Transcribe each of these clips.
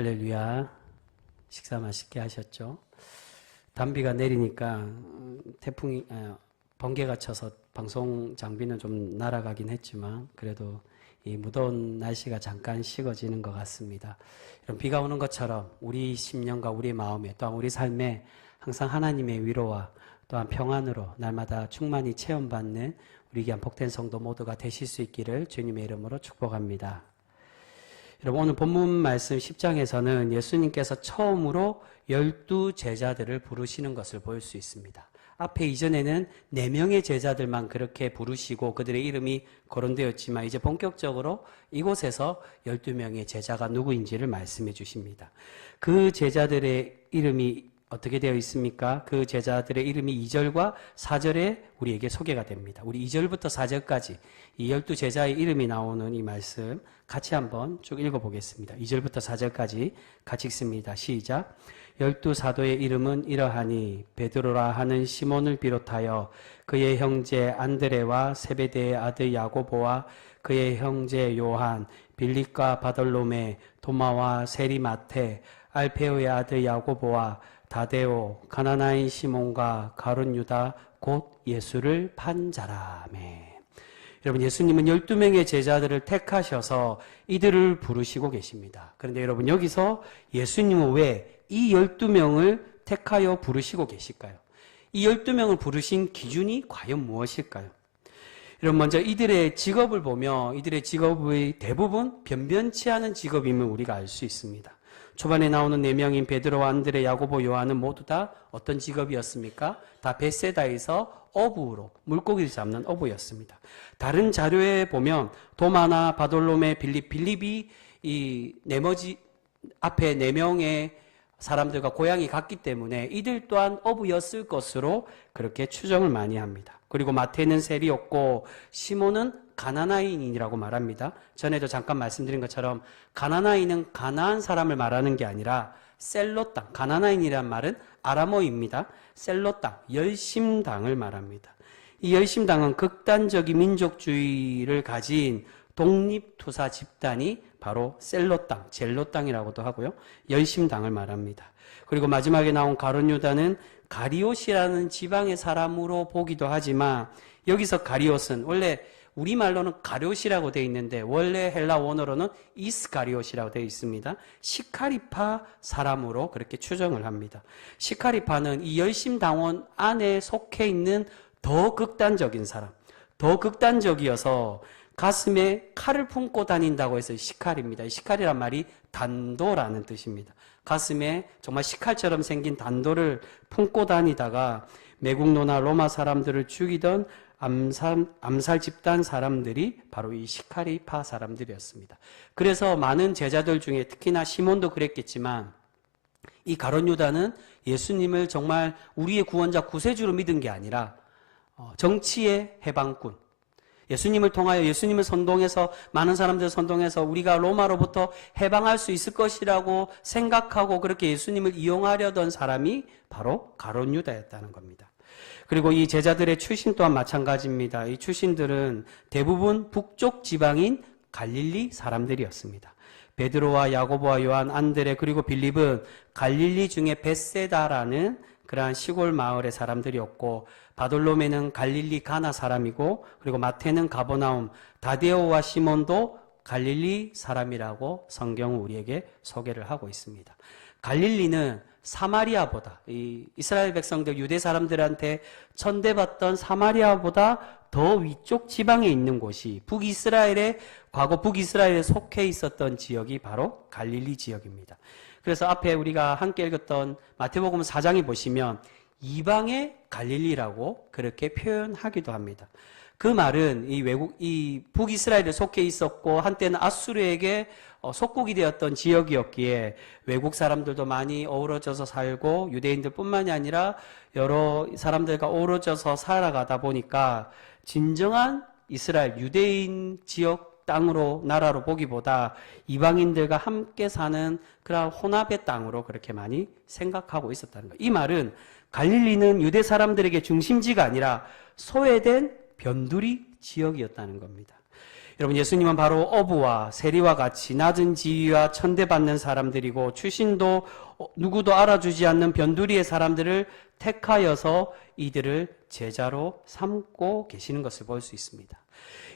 할렐루야. 식사 맛있게 하셨죠? 단비가 내리니까 태풍이 번개가 쳐서 방송 장비는 좀 날아가긴 했지만 그래도 이 무더운 날씨가 잠깐 식어지는 것 같습니다. 이런 비가 오는 것처럼 우리 심령과 우리 마음에 또한 우리 삶에 항상 하나님의 위로와 또한 평안으로 날마다 충만히 체험받는 우리 귀한 복된 성도 모두가 되실 수 있기를 주님의 이름으로 축복합니다. 여러분, 오늘 본문 말씀 10장에서는 예수님께서 처음으로 12 제자들을 부르시는 것을 볼 수 있습니다. 앞에 이전에는 4명의 제자들만 그렇게 부르시고 그들의 이름이 거론되었지만 이제 본격적으로 이곳에서 12명의 제자가 누구인지를 말씀해 주십니다. 그 제자들의 이름이 어떻게 되어 있습니까? 그 제자들의 이름이 2절과 4절에 우리에게 소개가 됩니다. 우리 2절부터 4절까지 이 12 제자의 이름이 나오는 이 말씀 같이 한번 쭉 읽어보겠습니다. 2절부터 4절까지 같이 읽습니다. 시작. 12 사도의 이름은 이러하니 베드로라 하는 시몬을 비롯하여 그의 형제 안드레와 세베대의 아들 야고보와 그의 형제 요한, 빌립과 바돌로메, 도마와 세리마테, 알페오의 아들 야고보와 다데오, 가나나인 시몬과 가룟 유다 곧 예수를 판 자라매. 여러분, 예수님은 12명의 제자들을 택하셔서 이들을 부르시고 계십니다. 그런데 여러분, 여기서 예수님은 왜 이 12명을 택하여 부르시고 계실까요? 이 12명을 부르신 기준이 과연 무엇일까요? 여러분, 먼저 이들의 직업을 보며 이들의 직업의 대부분 변변치 않은 직업임을 우리가 알 수 있습니다. 초반에 나오는 4명인 베드로와 안드레, 야고보, 요한은 모두 다 어떤 직업이었습니까? 다 벳세다에서 어부로 물고기를 잡는 어부였습니다. 다른 자료에 보면 도마나 바돌로메, 빌립이 이 나머지 앞에 4명의 사람들과 고향이 같기 때문에 이들 또한 어부였을 것으로 그렇게 추정을 많이 합니다. 그리고 마태는 세리였고 시몬은 가나나인이라고 말합니다. 전에도 잠깐 말씀드린 것처럼 가나나인은 가나안 사람을 말하는 게 아니라 셀로 땅, 가나나인이란 말은 아람어입니다. 셀로 땅, 열심당을 말합니다. 이 열심당은 극단적인 민족주의를 가진 독립투사 집단이 바로 셀로 땅, 젤로 땅이라고도 하고요. 열심당을 말합니다. 그리고 마지막에 나온 가룟 유다는 가리옷이라는 지방의 사람으로 보기도 하지만 여기서 가리옷은 원래 우리말로는 가룟이라고 되어 있는데 원래 헬라 원어로는 이스가리옷이라고 되어 있습니다. 시카리파 사람으로 그렇게 추정을 합니다. 시카리파는 이 열심당원 안에 속해 있는 더 극단적인 사람, 더 극단적이어서 가슴에 칼을 품고 다닌다고 해서 시칼입니다. 시칼이란 말이 단도라는 뜻입니다. 가슴에 정말 시칼처럼 생긴 단도를 품고 다니다가 매국노나 로마 사람들을 죽이던 암살 집단 사람들이 바로 이 시카리파 사람들이었습니다. 그래서 많은 제자들 중에 특히나 시몬도 그랬겠지만 이 가룟 유다는 예수님을 정말 우리의 구원자 구세주로 믿은 게 아니라 정치의 해방꾼, 예수님을 통하여 예수님을 선동해서 많은 사람들을 선동해서 우리가 로마로부터 해방할 수 있을 것이라고 생각하고 그렇게 예수님을 이용하려던 사람이 바로 가룟 유다였다는 겁니다. 그리고 이 제자들의 출신 또한 마찬가지입니다. 이 출신들은 대부분 북쪽 지방인 갈릴리 사람들이었습니다. 베드로와 야고보와 요한, 안드레 그리고 빌립은 갈릴리 중에 벳세다라는 그러한 시골 마을의 사람들이었고 바돌로메는 갈릴리 가나 사람이고 그리고 마태는 가버나움, 다데오와 시몬도 갈릴리 사람이라고 성경은 우리에게 소개를 하고 있습니다. 갈릴리는 사마리아보다 이 이스라엘 백성들 유대 사람들한테 천대받던 사마리아보다 더 위쪽 지방에 있는 곳이 과거 북이스라엘에 속해 있었던 지역이 바로 갈릴리 지역입니다. 그래서 앞에 우리가 함께 읽었던 마태복음 4장에 보시면 이방의 갈릴리라고 그렇게 표현하기도 합니다. 그 말은 이 북이스라엘에 속해 있었고 한때는 아수르에게 속국이 되었던 지역이었기에 외국 사람들도 많이 어우러져서 살고 유대인들뿐만이 아니라 여러 사람들과 어우러져서 살아가다 보니까 진정한 이스라엘 유대인 지역 땅으로 나라로 보기보다 이방인들과 함께 사는 그런 혼합의 땅으로 그렇게 많이 생각하고 있었다는 거예요. 이 말은 갈릴리는 유대 사람들에게 중심지가 아니라 소외된 변두리 지역이었다는 겁니다. 여러분, 예수님은 바로 어부와 세리와 같이 낮은 지위와 천대받는 사람들이고 출신도 누구도 알아주지 않는 변두리의 사람들을 택하여서 이들을 제자로 삼고 계시는 것을 볼 수 있습니다.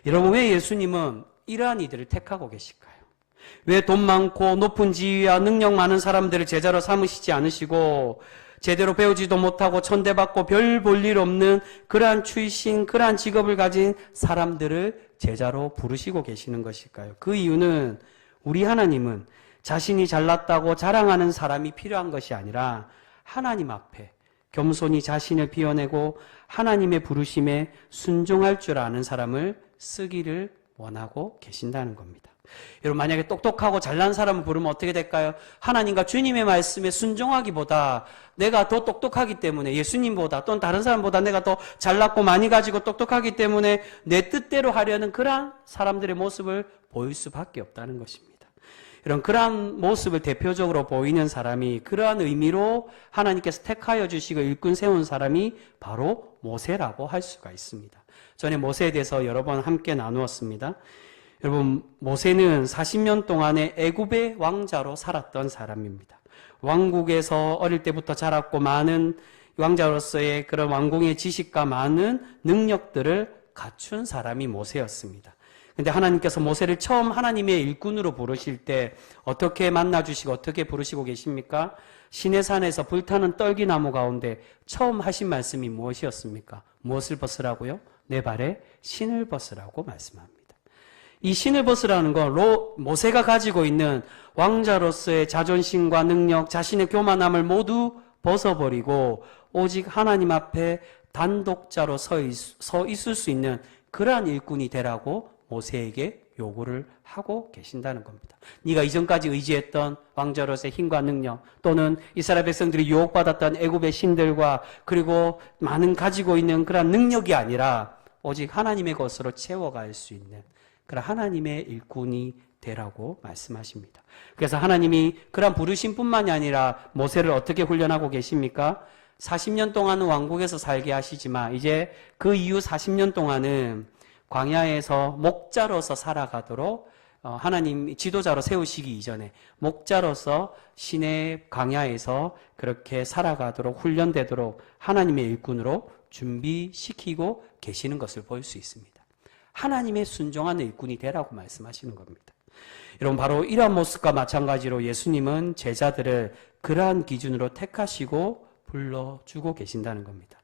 여러분, 왜 예수님은 이러한 이들을 택하고 계실까요? 왜 돈 많고 높은 지위와 능력 많은 사람들을 제자로 삼으시지 않으시고 제대로 배우지도 못하고 천대받고 별 볼 일 없는 그러한 출신, 그러한 직업을 가진 사람들을 제자로 부르시고 계시는 것일까요? 그 이유는 우리 하나님은 자신이 잘났다고 자랑하는 사람이 필요한 것이 아니라 하나님 앞에 겸손히 자신을 비워내고 하나님의 부르심에 순종할 줄 아는 사람을 쓰기를 원하고 계신다는 겁니다. 여러분, 만약에 똑똑하고 잘난 사람을 부르면 어떻게 될까요? 하나님과 주님의 말씀에 순종하기보다 내가 더 똑똑하기 때문에 예수님보다 또는 다른 사람보다 내가 더 잘났고 많이 가지고 똑똑하기 때문에 내 뜻대로 하려는 그러한 사람들의 모습을 보일 수밖에 없다는 것입니다. 이런 그러한 모습을 대표적으로 보이는 사람이, 그러한 의미로 하나님께서 택하여 주시고 일꾼 세운 사람이 바로 모세라고 할 수가 있습니다. 전에 모세에 대해서 여러 번 함께 나누었습니다. 여러분, 모세는 40년 동안의 애굽의 왕자로 살았던 사람입니다. 왕국에서 어릴 때부터 자랐고 많은 왕자로서의 그런 왕궁의 지식과 많은 능력들을 갖춘 사람이 모세였습니다. 근데 하나님께서 모세를 처음 하나님의 일꾼으로 부르실 때 어떻게 만나주시고 어떻게 부르시고 계십니까? 시내산에서 불타는 떨기나무 가운데 처음 하신 말씀이 무엇이었습니까? 무엇을 벗으라고요? 내 발에 신을 벗으라고 말씀합니다. 이 신을 벗으라는 건 모세가 가지고 있는 왕자로서의 자존심과 능력, 자신의 교만함을 모두 벗어버리고 오직 하나님 앞에 단독자로 서 있을 수 있는 그러한 일꾼이 되라고 모세에게 요구를 하고 계신다는 겁니다. 네가 이전까지 의지했던 왕자로서의 힘과 능력, 또는 이스라엘 백성들이 유혹받았던 애굽의 신들과 그리고 많은 가지고 있는 그런 능력이 아니라 오직 하나님의 것으로 채워갈 수 있는 그런 하나님의 일꾼이 되라고 말씀하십니다. 그래서 하나님이 그런 부르심뿐만이 아니라 모세를 어떻게 훈련하고 계십니까? 40년 동안은 왕국에서 살게 하시지만 이제 그 이후 40년 동안은 광야에서 목자로서 살아가도록 하나님 지도자로 세우시기 이전에 목자로서 시내 광야에서 그렇게 살아가도록 훈련되도록 하나님의 일꾼으로 준비시키고 계시는 것을 볼 수 있습니다. 하나님의 순종하는 일꾼이 되라고 말씀하시는 겁니다. 여러분, 바로 이러한 모습과 마찬가지로 예수님은 제자들을 그러한 기준으로 택하시고 불러주고 계신다는 겁니다.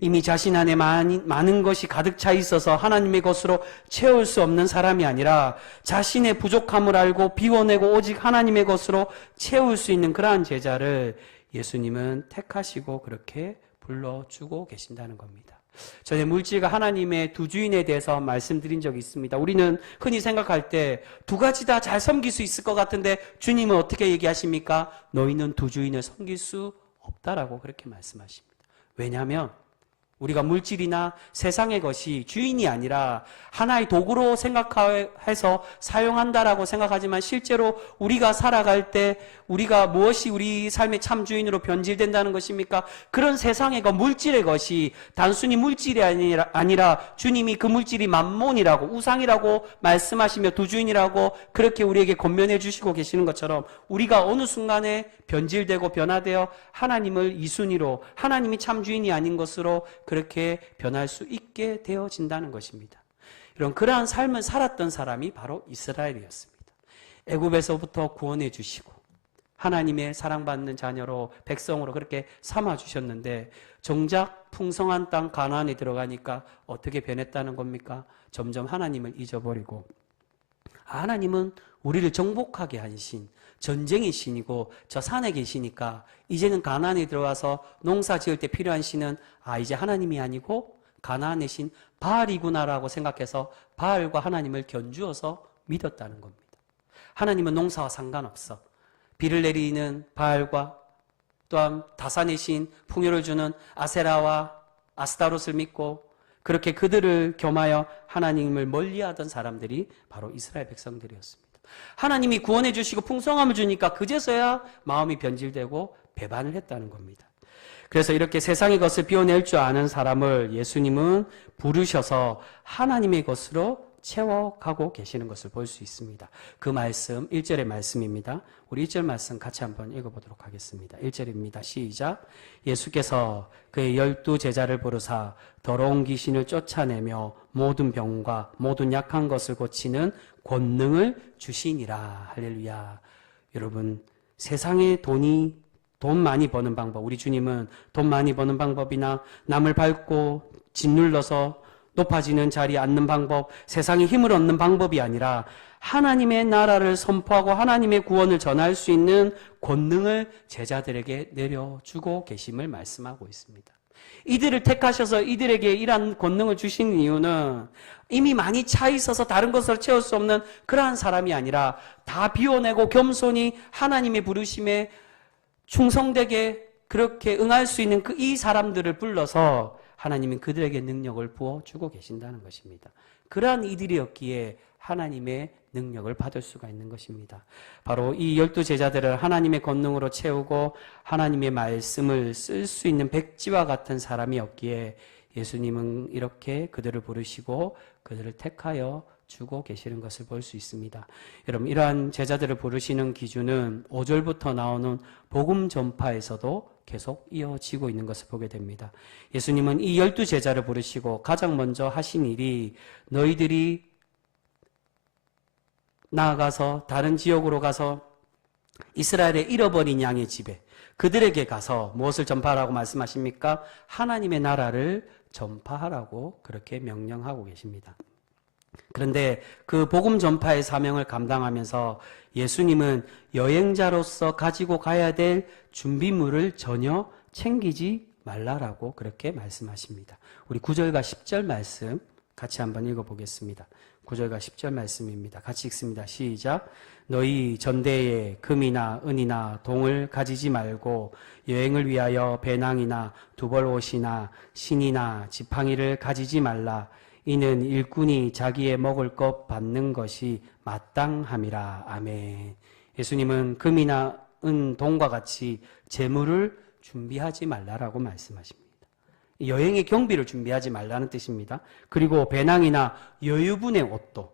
이미 자신 안에 많은 것이 가득 차 있어서 하나님의 것으로 채울 수 없는 사람이 아니라 자신의 부족함을 알고 비워내고 오직 하나님의 것으로 채울 수 있는 그러한 제자를 예수님은 택하시고 그렇게 불러주고 계신다는 겁니다. 전에 물질과 하나님의 두 주인에 대해서 말씀드린 적이 있습니다. 우리는 흔히 생각할 때 두 가지 다 잘 섬길 수 있을 것 같은데 주님은 어떻게 얘기하십니까? 너희는 두 주인을 섬길 수 없다라고 그렇게 말씀하십니다. 왜냐하면 우리가 물질이나 세상의 것이 주인이 아니라 하나의 도구로 생각해서 사용한다라고 생각하지만 실제로 우리가 살아갈 때 우리가 무엇이 우리 삶의 참 주인으로 변질된다는 것입니까? 그런 세상의 것, 물질의 것이 단순히 물질이 아니라 주님이 그 물질이 만몬이라고 우상이라고 말씀하시며 두 주인이라고 그렇게 우리에게 권면해 주시고 계시는 것처럼 우리가 어느 순간에 변질되고 변화되어 하나님을 이순위로 하나님이 참 주인이 아닌 것으로 그렇게 변할 수 있게 되어진다는 것입니다. 이런 그러한 삶을 살았던 사람이 바로 이스라엘이었습니다. 애굽에서부터 구원해 주시고 하나님의 사랑받는 자녀로 백성으로 그렇게 삼아 주셨는데 정작 풍성한 땅 가나안에 들어가니까 어떻게 변했다는 겁니까? 점점 하나님을 잊어버리고 하나님은 우리를 정복하게 한 신, 전쟁의 신이고 저 산에 계시니까 이제는 가나안에 들어가서 농사 지을 때 필요한 신은 이제 하나님이 아니고 가나안의 신 바알이구나라고 생각해서 바알과 하나님을 견주어서 믿었다는 겁니다. 하나님은 농사와 상관없어. 비를 내리는 바알과 또한 다산의 신 풍요를 주는 아세라와 아스타롯을 믿고 그렇게 그들을 겸하여 하나님을 멀리하던 사람들이 바로 이스라엘 백성들이었습니다. 하나님이 구원해 주시고 풍성함을 주니까 그제서야 마음이 변질되고 배반을 했다는 겁니다. 그래서 이렇게 세상의 것을 비워낼 줄 아는 사람을 예수님은 부르셔서 하나님의 것으로 채워가고 계시는 것을 볼 수 있습니다. 그 말씀 1절의 말씀입니다. 우리 1절 말씀 같이 한번 읽어보도록 하겠습니다. 1절입니다. 시작. 예수께서 그의 12 제자를 부르사 더러운 귀신을 쫓아내며 모든 병과 모든 약한 것을 고치는 권능을 주시니라. 할렐루야. 여러분, 세상에 돈 많이 버는 방법, 우리 주님은 돈 많이 버는 방법이나 남을 밟고 짓눌러서 높아지는 자리에 앉는 방법, 세상에 힘을 얻는 방법이 아니라 하나님의 나라를 선포하고 하나님의 구원을 전할 수 있는 권능을 제자들에게 내려주고 계심을 말씀하고 있습니다. 이들을 택하셔서 이들에게 이러한 권능을 주신 이유는 이미 많이 차 있어서 다른 것으로 채울 수 없는 그러한 사람이 아니라 다 비워내고 겸손히 하나님의 부르심에 충성되게 그렇게 응할 수 있는 이 사람들을 불러서 하나님은 그들에게 능력을 부어주고 계신다는 것입니다. 그러한 이들이었기에 하나님의 능력을 받을 수가 있는 것입니다. 바로 이 12 제자들을 하나님의 권능으로 채우고 하나님의 말씀을 쓸 수 있는 백지와 같은 사람이었기에 예수님은 이렇게 그들을 부르시고 그들을 택하여 주고 계시는 것을 볼 수 있습니다. 여러분, 이러한 제자들을 부르시는 기준은 5절부터 나오는 복음 전파에서도 계속 이어지고 있는 것을 보게 됩니다. 예수님은 이 12 제자를 부르시고 가장 먼저 하신 일이 너희들이 나아가서 다른 지역으로 가서 이스라엘의 잃어버린 양의 집에 그들에게 가서 무엇을 전파하라고 말씀하십니까? 하나님의 나라를 전파하라고 그렇게 명령하고 계십니다. 그런데 그 복음 전파의 사명을 감당하면서 예수님은 여행자로서 가지고 가야 될 준비물을 전혀 챙기지 말라라고 그렇게 말씀하십니다. 우리 9절과 10절 말씀 같이 한번 읽어보겠습니다. 9절과 10절 말씀입니다. 같이 읽습니다. 시작. 너희 전대에 금이나 은이나 동을 가지지 말고 여행을 위하여 배낭이나 두벌옷이나 신이나 지팡이를 가지지 말라. 이는 일꾼이 자기의 먹을 것 받는 것이 마땅함이라. 아멘. 예수님은 금이나 은, 동과 같이 재물을 준비하지 말라라고 말씀하십니다. 여행의 경비를 준비하지 말라는 뜻입니다. 그리고 배낭이나 여유분의 옷도,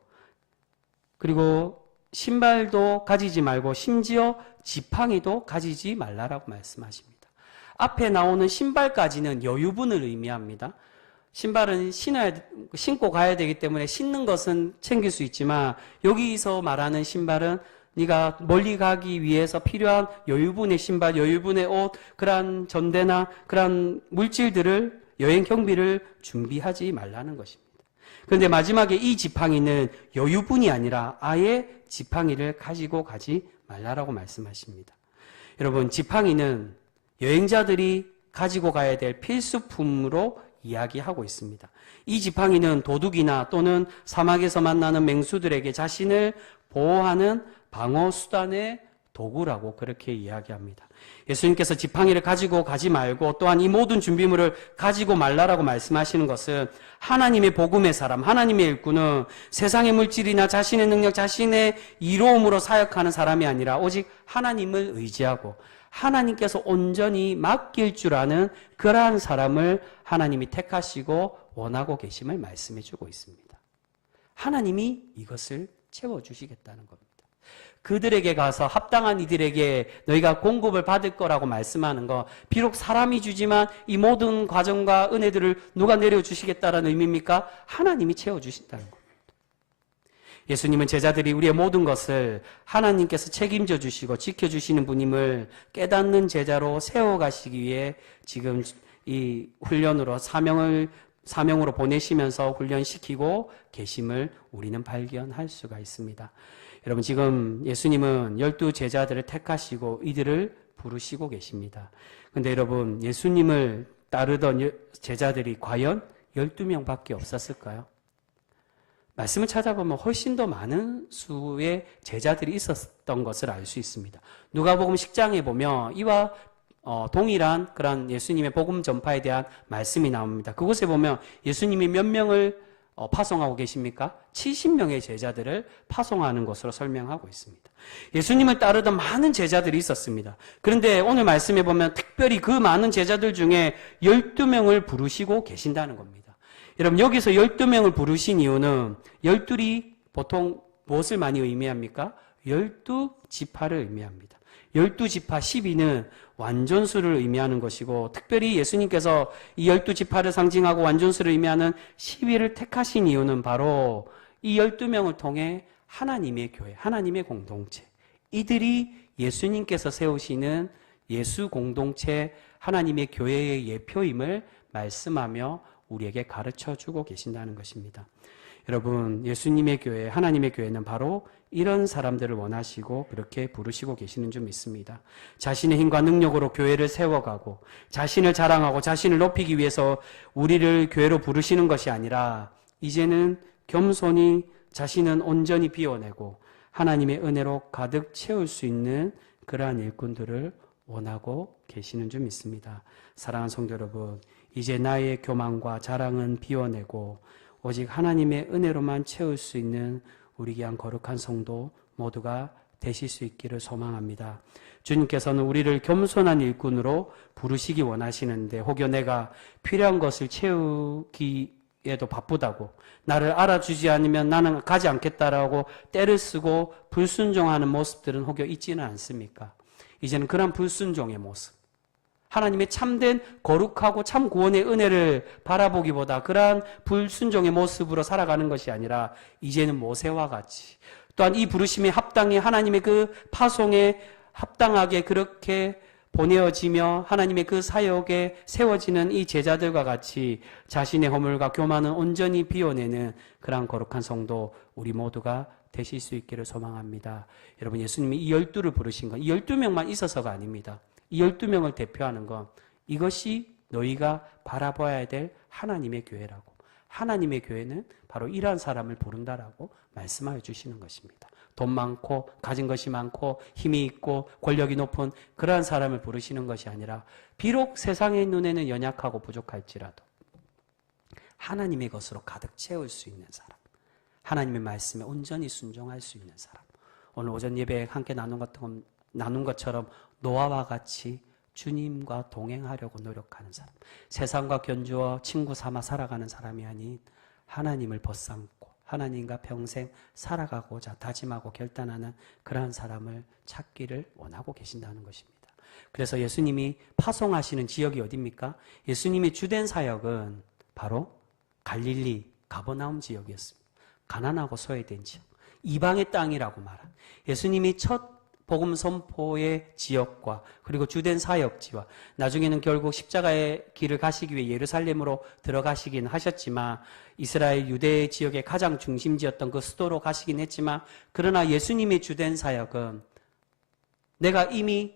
그리고 신발도 가지지 말고 심지어 지팡이도 가지지 말라라고 말씀하십니다. 앞에 나오는 신발까지는 여유분을 의미합니다. 신발은 신고 가야 되기 때문에 신는 것은 챙길 수 있지만 여기서 말하는 신발은 네가 멀리 가기 위해서 필요한 여유분의 신발, 여유분의 옷, 그러한 전대나 그러한 물질들을, 여행 경비를 준비하지 말라는 것입니다. 그런데 마지막에 이 지팡이는 여유분이 아니라 아예 지팡이를 가지고 가지 말라라고 말씀하십니다. 여러분, 지팡이는 여행자들이 가지고 가야 될 필수품으로 이야기하고 있습니다. 이 지팡이는 도둑이나 또는 사막에서 만나는 맹수들에게 자신을 보호하는 방어 수단의 도구라고 그렇게 이야기합니다. 예수님께서 지팡이를 가지고 가지 말고 또한 이 모든 준비물을 가지고 말라라고 말씀하시는 것은 하나님의 복음의 사람, 하나님의 일꾼은 세상의 물질이나 자신의 능력, 자신의 이로움으로 사역하는 사람이 아니라 오직 하나님을 의지하고 하나님께서 온전히 맡길 줄 아는 그러한 사람을 하나님이 택하시고 원하고 계심을 말씀해 주고 있습니다. 하나님이 이것을 채워주시겠다는 겁니다. 그들에게 가서 합당한 이들에게 너희가 공급을 받을 거라고 말씀하는 거, 비록 사람이 주지만 이 모든 과정과 은혜들을 누가 내려주시겠다라는 의미입니까? 하나님이 채워주신다는 겁니다. 예수님은 제자들이 우리의 모든 것을 하나님께서 책임져 주시고 지켜주시는 분임을 깨닫는 제자로 세워가시기 위해 지금 이 훈련으로 사명으로 보내시면서 훈련시키고 계심을 우리는 발견할 수가 있습니다. 여러분, 지금 예수님은 12 제자들을 택하시고 이들을 부르시고 계십니다. 그런데 여러분, 예수님을 따르던 제자들이 과연 12명밖에 없었을까요? 말씀을 찾아보면 훨씬 더 많은 수의 제자들이 있었던 것을 알 수 있습니다. 누가복음 10장에 보면 이와 동일한 그런 예수님의 복음 전파에 대한 말씀이 나옵니다. 그곳에 보면 예수님이 몇 명을 파송하고 계십니까? 70명의 제자들을 파송하는 것으로 설명하고 있습니다. 예수님을 따르던 많은 제자들이 있었습니다. 그런데 오늘 말씀에 보면 특별히 그 많은 제자들 중에 12명을 부르시고 계신다는 겁니다. 여러분 여기서 12명을 부르신 이유는 12이 보통 무엇을 많이 의미합니까? 12지파를 의미합니다. 12지파 12는 완전수를 의미하는 것이고, 특별히 예수님께서 이 12지파를 상징하고 완전수를 의미하는 12를 택하신 이유는 바로 이 12명을 통해 하나님의 교회, 하나님의 공동체, 이들이 예수님께서 세우시는 예수 공동체, 하나님의 교회의 예표임을 말씀하며 우리에게 가르쳐주고 계신다는 것입니다. 여러분, 예수님의 교회, 하나님의 교회는 바로 이런 사람들을 원하시고 그렇게 부르시고 계시는 줄 믿습니다. 자신의 힘과 능력으로 교회를 세워가고 자신을 자랑하고 자신을 높이기 위해서 우리를 교회로 부르시는 것이 아니라, 이제는 겸손히 자신은 온전히 비워내고 하나님의 은혜로 가득 채울 수 있는 그러한 일꾼들을 원하고 계시는 줄 믿습니다. 사랑하는 성도 여러분, 이제 나의 교만과 자랑은 비워내고 오직 하나님의 은혜로만 채울 수 있는 우리 귀한 거룩한 성도 모두가 되실 수 있기를 소망합니다. 주님께서는 우리를 겸손한 일꾼으로 부르시기 원하시는데, 혹여 내가 필요한 것을 채우기에도 바쁘다고, 나를 알아주지 않으면 나는 가지 않겠다라고 떼를 쓰고 불순종하는 모습들은 혹여 있지는 않습니까? 이제는 그런 불순종의 모습, 하나님의 참된 거룩하고 참 구원의 은혜를 바라보기보다 그러한 불순종의 모습으로 살아가는 것이 아니라, 이제는 모세와 같이, 또한 이 부르심에 합당히 하나님의 그 파송에 합당하게 그렇게 보내어지며 하나님의 그 사역에 세워지는 이 제자들과 같이 자신의 허물과 교만은 온전히 비워내는 그러한 거룩한 성도 우리 모두가 되실 수 있기를 소망합니다. 여러분, 예수님이 이 12를 부르신 건 이 12명만 있어서가 아닙니다. 이 12명을 대표하는 건 이것이 너희가 바라봐야 될 하나님의 교회라고, 하나님의 교회는 바로 이러한 사람을 부른다라고 말씀하여 주시는 것입니다. 돈 많고 가진 것이 많고 힘이 있고 권력이 높은 그러한 사람을 부르시는 것이 아니라, 비록 세상의 눈에는 연약하고 부족할지라도 하나님의 것으로 가득 채울 수 있는 사람, 하나님의 말씀에 온전히 순종할 수 있는 사람, 오늘 오전 예배에 함께 나눈 것처럼 노아와 같이 주님과 동행하려고 노력하는 사람, 세상과 견주어 친구 삼아 살아가는 사람이 아닌 하나님을 벗삼고 하나님과 평생 살아가고자 다짐하고 결단하는 그러한 사람을 찾기를 원하고 계신다는 것입니다. 그래서 예수님이 파송하시는 지역이 어디입니까? 예수님의 주된 사역은 바로 갈릴리 가버나움 지역이었습니다. 가난하고 소외된 지역, 이방의 땅이라고 말한 예수님이 첫 복음 선포의 지역과 그리고 주된 사역지와, 나중에는 결국 십자가의 길을 가시기 위해 예루살렘으로 들어가시긴 하셨지만, 이스라엘 유대 지역의 가장 중심지였던 그 수도로 가시긴 했지만, 그러나 예수님의 주된 사역은 내가 이미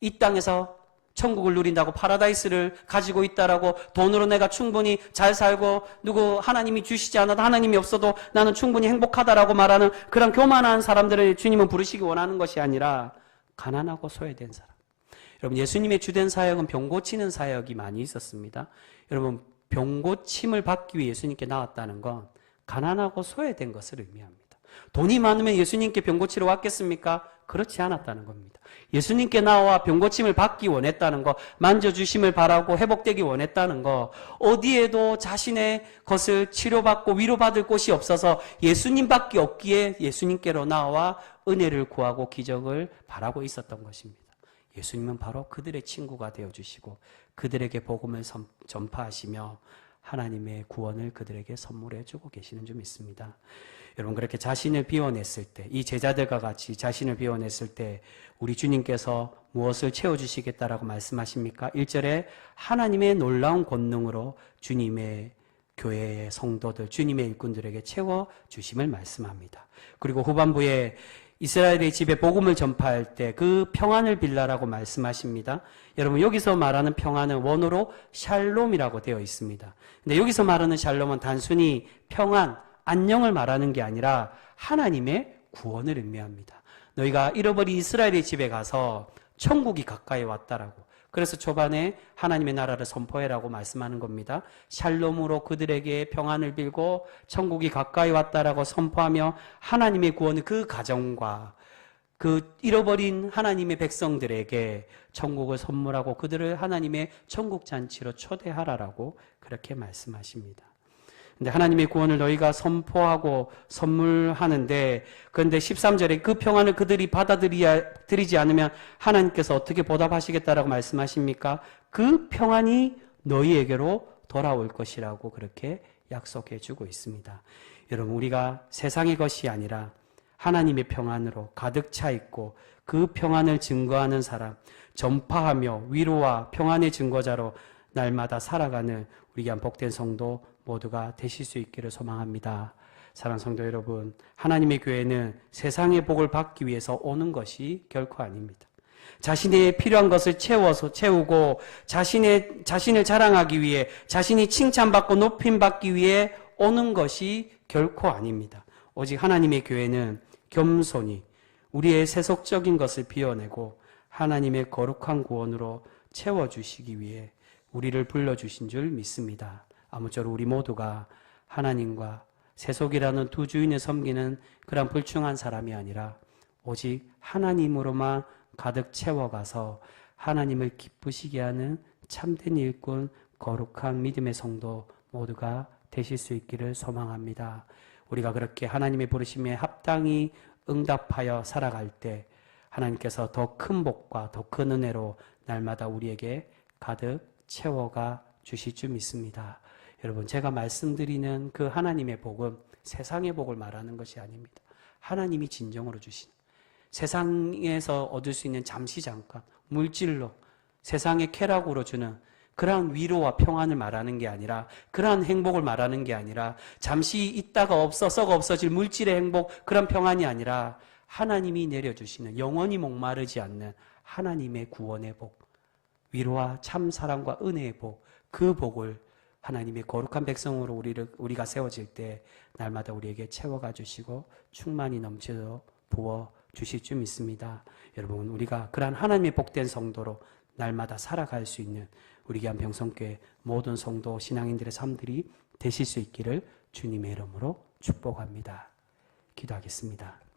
이 땅에서 천국을 누린다고, 파라다이스를 가지고 있다라고, 돈으로 내가 충분히 잘 살고 누구 하나님이 주시지 않아도 하나님이 없어도 나는 충분히 행복하다라고 말하는 그런 교만한 사람들을 주님은 부르시기 원하는 것이 아니라, 가난하고 소외된 사람. 여러분, 예수님의 주된 사역은 병 고치는 사역이 많이 있었습니다. 여러분, 병 고침을 받기 위해 예수님께 나왔다는 건 가난하고 소외된 것을 의미합니다. 돈이 많으면 예수님께 병 고치러 왔겠습니까? 그렇지 않았다는 겁니다. 예수님께 나와 병 고침을 받기 원했다는 거, 만져주심을 바라고 회복되기 원했다는 거, 어디에도 자신의 것을 치료받고 위로받을 곳이 없어서 예수님밖에 없기에 예수님께로 나와 은혜를 구하고 기적을 바라고 있었던 것입니다. 예수님은 바로 그들의 친구가 되어주시고 그들에게 복음을 전파하시며 하나님의 구원을 그들에게 선물해 주고 계시는 줄 믿습니다. 여러분, 그렇게 자신을 비워냈을 때, 이 제자들과 같이 자신을 비워냈을 때 우리 주님께서 무엇을 채워주시겠다라고 말씀하십니까? 1절에 하나님의 놀라운 권능으로 주님의 교회의 성도들, 주님의 일꾼들에게 채워주심을 말씀합니다. 그리고 후반부에 이스라엘의 집에 복음을 전파할 때 그 평안을 빌라라고 말씀하십니다. 여러분, 여기서 말하는 평안은 원어로 샬롬이라고 되어 있습니다. 근데 여기서 말하는 샬롬은 단순히 평안, 안녕을 말하는 게 아니라 하나님의 구원을 의미합니다. 너희가 잃어버린 이스라엘의 집에 가서 천국이 가까이 왔다라고, 그래서 초반에 하나님의 나라를 선포해라고 말씀하는 겁니다. 샬롬으로 그들에게 평안을 빌고 천국이 가까이 왔다라고 선포하며 하나님의 구원을 그 가정과 그 잃어버린 하나님의 백성들에게 천국을 선물하고 그들을 하나님의 천국 잔치로 초대하라라고 그렇게 말씀하십니다. 근데 하나님의 구원을 너희가 선포하고 선물하는데, 그런데 13절에 그 평안을 그들이 받아들이지 않으면 하나님께서 어떻게 보답하시겠다라고 말씀하십니까? 그 평안이 너희에게로 돌아올 것이라고 그렇게 약속해 주고 있습니다. 여러분, 우리가 세상의 것이 아니라 하나님의 평안으로 가득 차 있고 그 평안을 증거하는 사람, 전파하며 위로와 평안의 증거자로 날마다 살아가는 우리 귀한 복된 성도 모두가 되실 수 있기를 소망합니다. 사랑하는 성도 여러분, 하나님의 교회는 세상의 복을 받기 위해서 오는 것이 결코 아닙니다. 자신의 필요한 것을 채우고 자신을 자랑하기 위해, 자신이 칭찬받고 높임받기 위해 오는 것이 결코 아닙니다. 오직 하나님의 교회는 겸손히 우리의 세속적인 것을 비워내고 하나님의 거룩한 구원으로 채워주시기 위해 우리를 불러주신 줄 믿습니다. 아무쪼록 우리 모두가 하나님과 세속이라는 두 주인을 섬기는 그런 불충한 사람이 아니라 오직 하나님으로만 가득 채워가서 하나님을 기쁘시게 하는 참된 일꾼, 거룩한 믿음의 성도 모두가 되실 수 있기를 소망합니다. 우리가 그렇게 하나님의 부르심에 합당히 응답하여 살아갈 때 하나님께서 더 큰 복과 더 큰 은혜로 날마다 우리에게 가득 채워가 주실 줄 믿습니다. 여러분, 제가 말씀드리는 그 하나님의 복은 세상의 복을 말하는 것이 아닙니다. 하나님이 진정으로 주시는, 세상에서 얻을 수 있는 잠시 잠깐 물질로 세상의 쾌락으로 주는 그러한 위로와 평안을 말하는 게 아니라, 그러한 행복을 말하는 게 아니라, 잠시 있다가 썩어 없어질 물질의 행복, 그런 평안이 아니라 하나님이 내려주시는 영원히 목마르지 않는 하나님의 구원의 복, 위로와 참 사랑과 은혜의 복, 그 복을 하나님의 거룩한 백성으로 우리가 세워질 때 날마다 우리에게 채워가 주시고 충만히 넘치도록 부어 주실 줄 믿습니다. 여러분, 우리가 그러한 하나님의 복된 성도로 날마다 살아갈 수 있는 우리 귀한 병성교회 모든 성도 신앙인들의 삶들이 되실 수 있기를 주님의 이름으로 축복합니다. 기도하겠습니다.